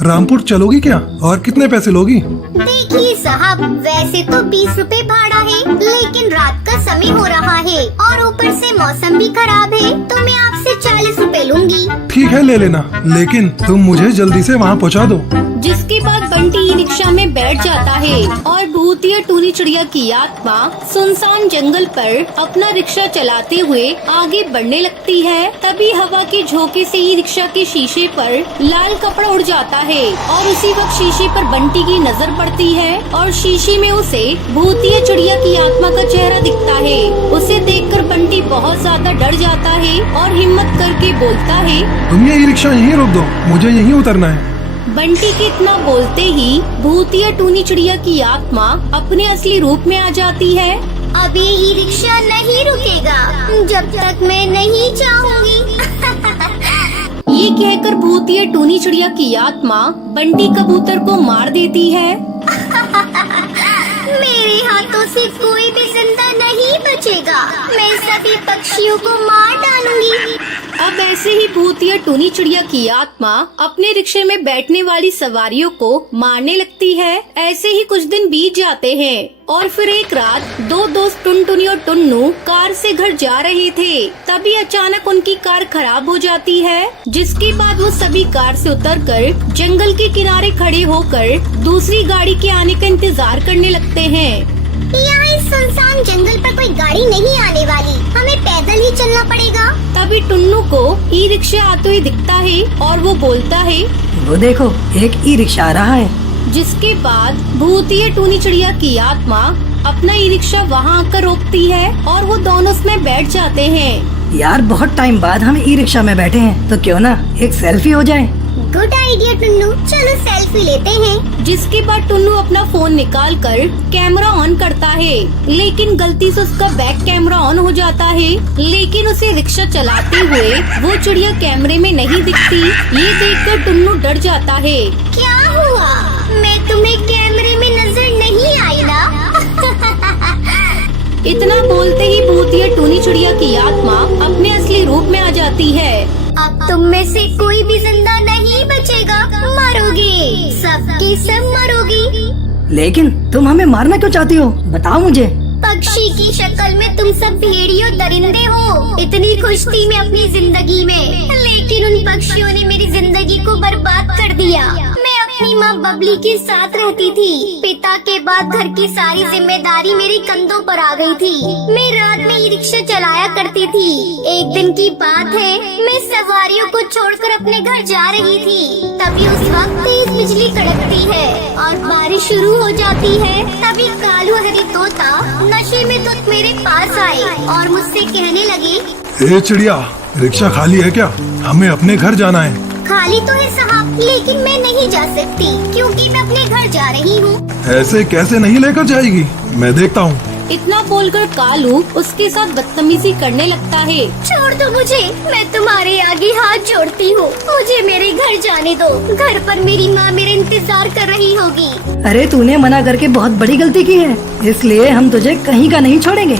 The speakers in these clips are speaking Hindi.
रामपुर चलोगी क्या और कितने पैसे लोगी? देखिए साहब, वैसे तो 20 रुपए भाड़ा है, लेकिन रात का समय हो रहा है और ऊपर से मौसम भी खराब है, तो मैं आपसे 40 रुपए लूंगी। ठीक है ले लेना, लेकिन तुम मुझे जल्दी से वहाँ पहुँचा दो। जिसके बाद बंटी ई रिक्शा में बैठ जाता है और भूतिया टूनी चिड़िया की आत्मा सुनसान जंगल पर अपना रिक्शा चलाते हुए आगे बढ़ने लगती है। तभी हवा के झोंके से ई रिक्शा के शीशे पर लाल कपड़ा उड़ जाता है और उसी वक्त शीशे पर बंटी की नजर पड़ती है और शीशे में उसे भूतिया चिड़िया की आत्मा का चेहरा दिखता है। उसे देखकर बंटी बहुत ज्यादा डर जाता है और हिम्मत करके बोलता है, तुम ये ई रिक्शा यहीं रोक दो, मुझे यहीं उतरना है। बंटी के इतना बोलते ही भूतिया टूनी चिड़िया की आत्मा अपने असली रूप में आ जाती है। अब ये ई रिक्शा नहीं रुकेगा जब तक मैं नहीं चाहूँगी। ये कहकर भूतिया टूनी चिड़िया की आत्मा बंटी कबूतर को मार देती है। मेरे हाथों से कोई भी जिंदा नहीं बचेगा, मैं सभी पक्षियों को मार डालूंगी। अब ऐसे ही भूतिया टूनी चिड़िया की आत्मा अपने रिक्शे में बैठने वाली सवारियों को मारने लगती है। ऐसे ही कुछ दिन बीत जाते हैं और फिर एक रात दो दोस्त टुनटुनी और टुन्नू कार से घर जा रहे थे। तभी अचानक उनकी कार खराब हो जाती है, जिसके बाद वो सभी कार से उतरकर जंगल के किनारे खड़े होकर दूसरी गाड़ी के आने का इंतजार करने लगते हैं। यहाँ इस सुनसान जंगल पर कोई गाड़ी नहीं आने वाली, हमें पैदल ही चलना पड़ेगा। तभी टुन्नू को ई रिक्शा आते हुए दिखता है और वो बोलता है, वो देखो एक ई रिक्शा आ रहा है। जिसके बाद भूतिया टूनी चिड़िया की आत्मा अपना ई रिक्शा वहाँ आकर रोकती है और वो दोनों उसमें बैठ जाते हैं। यार बहुत टाइम बाद हम ई रिक्शा में बैठे हैं, तो क्यों ना एक सेल्फी हो जाए। गुड आइडिया टुन्नू, चलो सेल्फी लेते हैं। जिसके बाद टुन्नू अपना फोन निकालकर कैमरा ऑन करता है, लेकिन गलती से उसका बैक कैमरा ऑन हो जाता है। लेकिन उसे रिक्शा चलाते हुए वो चिड़िया कैमरे में नहीं दिखती। ये देखकर टुन्नू डर जाता है। क्या हुआ, मैं तुम्हें कैमरे में नजर नहीं आई ना? इतना बोलते ही भूतिया टूनी चिड़िया की आत्मा अपने असली रूप में आ जाती है। अब तुम में से कोई भी जिंदा नहीं बचेगा, मरोगे, सबके सब मरोगी। लेकिन तुम हमें मारना क्यों चाहती हो, बताओ मुझे। पक्षी की शक्ल में तुम सब भेड़ियों दरिंदे हो। इतनी खुश थी मैं अपनी जिंदगी में, लेकिन उन पक्षियों ने मेरी जिंदगी को बर्बाद कर दिया। मैं अपनी माँ बबली के साथ रहती थी। पिता के बाद घर की सारी जिम्मेदारी मेरे कंधों पर आ गई थी। मैं रात में ई रिक्शा चलाया करती थी। एक दिन की बात है, मैं सवारियों को छोड़कर अपने घर जा रही थी। तभी उस वक्त तेज बिजली कड़कती है और बारिश शुरू हो जाती है। तभी कालू हरी तोता नशे में तो मेरे पास आए और मुझसे कहने लगे, ए चिड़िया, रिक्शा खाली है क्या? हमें अपने घर जाना है। खाली तो है साहब, लेकिन मैं नहीं जा सकती क्योंकि मैं अपने घर जा रही हूँ। ऐसे कैसे नहीं लेकर जाएगी, मैं देखता हूँ। इतना बोलकर कालू उसके साथ बदतमीजी करने लगता है। छोड़ दो मुझे, मैं तुम्हारे आगे हाथ जोड़ती हूँ, मुझे मेरे घर जाने दो। घर पर मेरी माँ मेरे इंतजार कर रही होगी। अरे तूने मना करके बहुत बड़ी गलती की है, इसलिए हम तुझे कहीं का नहीं छोड़ेंगे।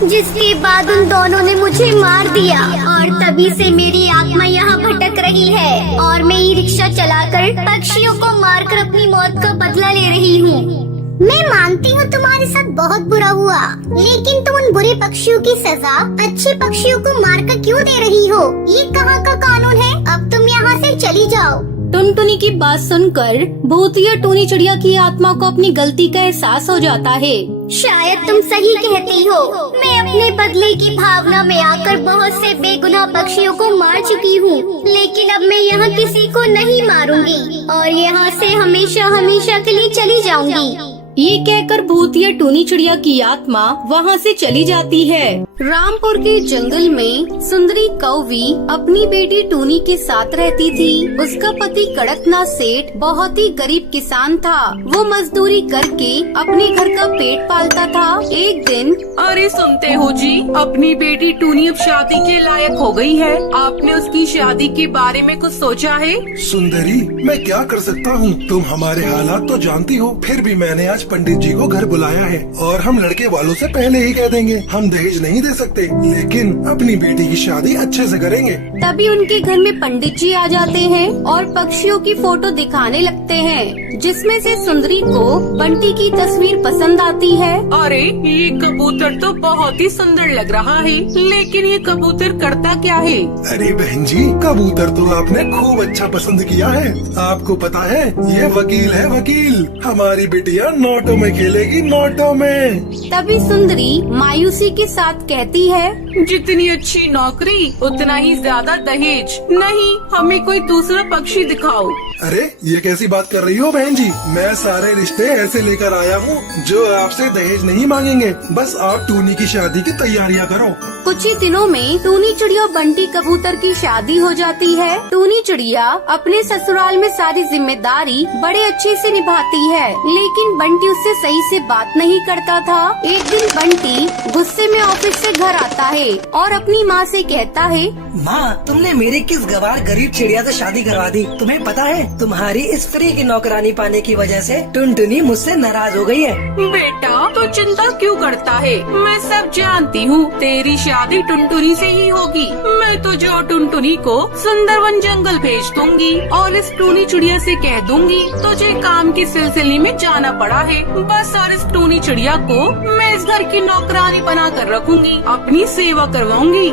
जिसके बाद उन दोनों ने मुझे मार दिया और तभी से मेरी आत्मा यहाँ भटक रही है और मैं ई रिक्शा चलाकर पक्षियों को मारकर अपनी मौत का बदला ले रही हूँ। मैं मानती हूँ तुम्हारे साथ बहुत बुरा हुआ, लेकिन तुम उन बुरे पक्षियों की सजा अच्छे पक्षियों को मारकर क्यों दे रही हो? ये कहाँ का कानून है? अब तुम यहाँ से चली जाओ। टुनटुनी की बात सुनकर भूतिया टूनी चिड़िया की आत्मा को अपनी गलती का एहसास हो जाता है। शायद तुम सही कहती हो, मैं अपने बदले की भावना में आकर बहुत से बेगुनाह पक्षियों को मार चुकी हूँ, लेकिन अब मैं यहाँ किसी को नहीं मारूंगी और यहाँ से हमेशा हमेशा के लिए चली जाऊंगी। ये कहकर भूतिया टूनी चिड़िया की आत्मा वहाँ से चली जाती है। रामपुर के जंगल में सुंदरी कौवी अपनी बेटी टूनी के साथ रहती थी। उसका पति कड़कनाथ सेठ बहुत ही गरीब किसान था। वो मजदूरी करके अपने घर का पेट पालता था। एक दिन, अरे सुनते हो जी, अपनी बेटी टूनी अब शादी के लायक हो गई है। आपने उसकी शादी के बारे में कुछ सोचा है? सुंदरी, मैं क्या कर सकता हूँ? तुम हमारे हालात तो जानती हो, फिर भी मैंने आज पंडित जी को घर बुलाया है और हम लड़के वालों से पहले ही कह देंगे, हम दहेज नहीं दे सकते, लेकिन अपनी बेटी की शादी अच्छे से करेंगे। तभी उनके घर में पंडित जी आ जाते हैं और पक्षियों की फोटो दिखाने लगते हैं, जिसमें से सुंदरी को बंटी की तस्वीर पसंद आती है। अरे ये कबूतर तो बहुत ही सुंदर लग रहा है, लेकिन ये कबूतर करता क्या है? अरे बहन जी, कबूतर तो आपने खूब अच्छा पसंद किया है। आपको पता है ये वकील है, वकील। हमारी बिटिया नोटों में खेलेगी, नोटों में। तभी सुंदरी मायूसी के साथ कहती है, जितनी अच्छी नौकरी उतना ही ज्यादा दहेज। नहीं, हमें कोई दूसरा पक्षी दिखाओ। अरे ये कैसी बात कर रही हो बहन जी? मैं सारे रिश्ते ऐसे लेकर आया हूँ जो आपसे दहेज नहीं मांगेंगे। बस आप टूनी की शादी की तैयारियाँ करो। कुछ ही दिनों में टूनी चिड़िया और बंटी कबूतर की शादी हो जाती है। टूनी चिड़िया अपने ससुराल में सारी जिम्मेदारी बड़े अच्छे से निभाती है, लेकिन बंटी उससे सही से बात नहीं करता था। एक दिन बंटी गुस्से में ऑफिस से घर आता है और अपनी माँ से कहता है, माँ, तुमने मेरी किस गवार गरीब चिड़िया से शादी करवा दी? तुम्हें पता है तुम्हारी इस फ्री की नौकरानी पाने की वजह से टुनटुनी मुझसे नाराज हो गई है। बेटा तो चिंता क्यों करता है? मैं सब जानती हूँ, तेरी शादी टुनटुनी से ही होगी। मैं तो जो टुनटुनी को सुंदरवन जंगल भेज दूंगी और इस टूनी चिड़िया से कह दूंगी तुझे काम के सिलसिले में जाना पड़ा है बस, और इस टूनी चिड़िया को मैं इस घर की नौकरानी बना कर रखूंगी, अपनी सेवा करवाऊंगी।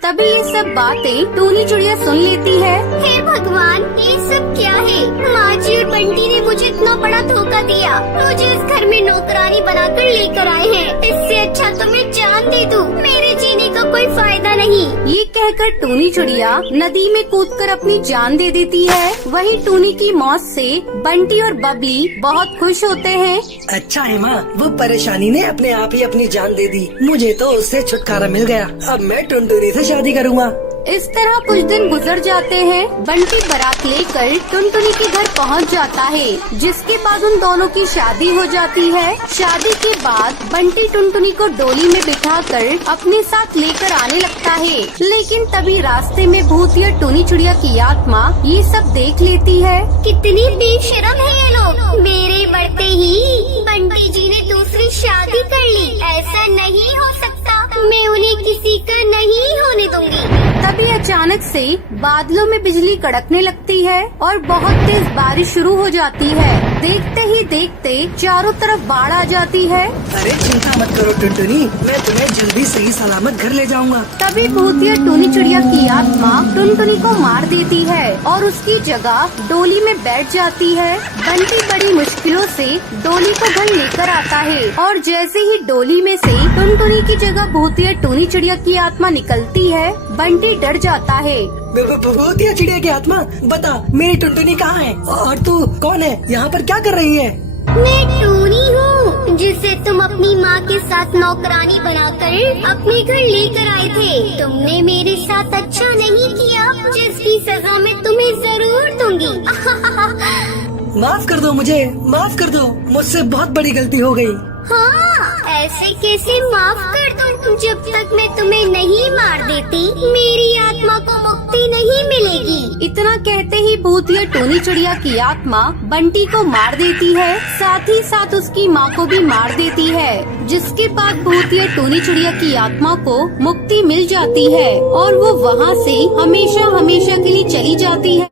तभी ये सब बातें टूनी चिड़िया सुन लेती है। हे भगवान, ये सब क्या है? माँ जी और बंटी ने मुझे इतना बड़ा धोखा दिया। मुझे इस घर में नौकरानी बनाकर लेकर आए हैं। इससे अच्छा तो मैं जान दे दूं। मेरे जीने का कोई फायदा नहीं। ये कहकर टूनी चिड़िया नदी में कूदकर अपनी जान दे देती है। वहीं टूनी की मौत से बंटी और बबली बहुत खुश होते हैं। अच्छा है माँ, वो परेशानी ने अपने आप ही अपनी जान दे दी। मुझे तो उससे छुटकारा मिल गया। अब मैं टुनटुनी से शादी करूँगा। इस तरह कुछ दिन गुजर जाते हैं। बंटी बारात लेकर टुनटुनी के घर पहुंच जाता है, जिसके बाद उन दोनों की शादी हो जाती है। शादी के बाद बंटी टुनटुनी को डोली में बिठाकर अपने साथ लेकर आने लगता है, लेकिन तभी रास्ते में भूतिया टूनी चिड़िया की आत्मा ये सब देख लेती है। कितनी बेशरम है ये लोग। मेरे बढ़ते ही बंटी जी ने दूसरी शादी कर ली। ऐसा नहीं हो सकता। मैं उन्हें किसी का नहीं होने दूंगी। तभी अचानक से बादलों में बिजली कड़कने लगती है और बहुत तेज बारिश शुरू हो जाती है। देखते ही देखते चारों तरफ बाढ़ आ जाती है। अरे चिंता मत करो टुनटुनी, मैं तुम्हें जल्दी सही सलामत घर ले जाऊंगा। तभी भूतिया टूनी चिड़िया की आत्मा टुनटुनी को मार देती है और उसकी जगह डोली में बैठ जाती है। बंटी बड़ी मुश्किलों से डोली को घर लेकर आता है और जैसे ही डोली में से टुनटुनी की जगह भूतिया टूनी चिड़िया की आत्मा निकलती है, बंटी डर जाता है। भूतिया चिड़िया की आत्मा, बता मेरी टुनटुनी कहाँ है और तू कौन है? यहाँ पर क्या कर रही है? मैं टूनी हूँ, जिसे तुम अपनी माँ के साथ नौकरानी बनाकर अपने घर लेकर आए थे। तुमने मेरे साथ अच्छा नहीं किया, जिसकी सजा मैं तुम्हें जरूर दूंगी। माफ कर दो मुझे, माफ कर दो, मुझसे बहुत बड़ी गलती हो गई। हाँ, ऐसे कैसे माफ कर दूं? जब तक मैं तुम्हें नहीं मार देती, मेरी आत्मा को मुक्ति नहीं मिलेगी। इतना कहते ही भूतिया टूनी चिड़िया की आत्मा बंटी को मार देती है, साथ ही साथ उसकी माँ को भी मार देती है, जिसके बाद भूतिया टूनी चिड़िया की आत्मा को मुक्ति मिल जाती है और वो वहाँ से हमेशा हमेशा के लिए चली जाती है।